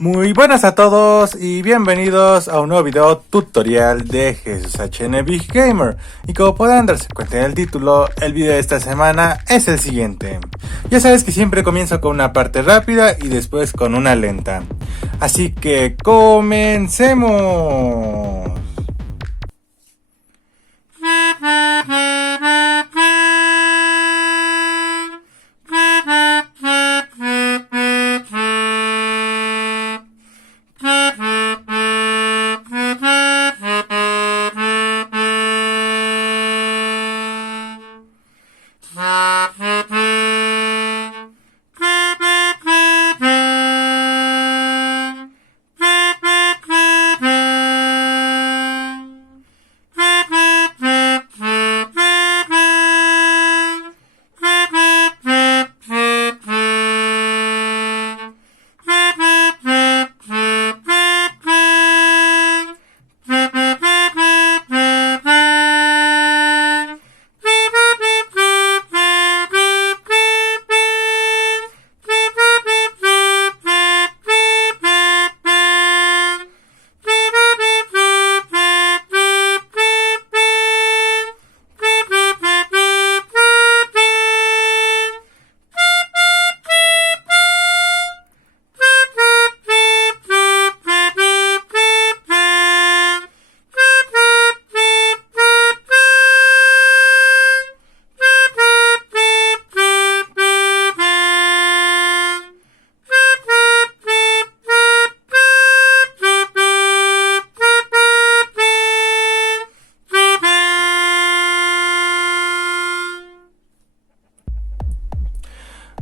Muy buenas a todos y bienvenidos a un nuevo video tutorial de Jesús HN Big Gamer. Y como podrán darse cuenta en el título, el video de esta semana es el siguiente. Ya sabes que siempre comienzo con una parte rápida y después con una lenta. Así que comencemos.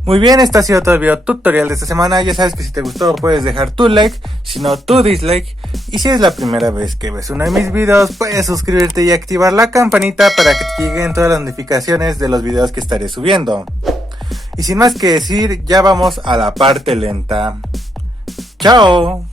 Muy bien, este ha sido todo el video tutorial de esta semana. Ya sabes que si te gustó puedes dejar tu like, si no tu dislike. Y si es la primera vez que ves uno de mis videos, puedes suscribirte y activar la campanita para que te lleguen todas las notificaciones de los videos que estaré subiendo. Y sin más que decir, ya vamos a la parte lenta. ¡Chao!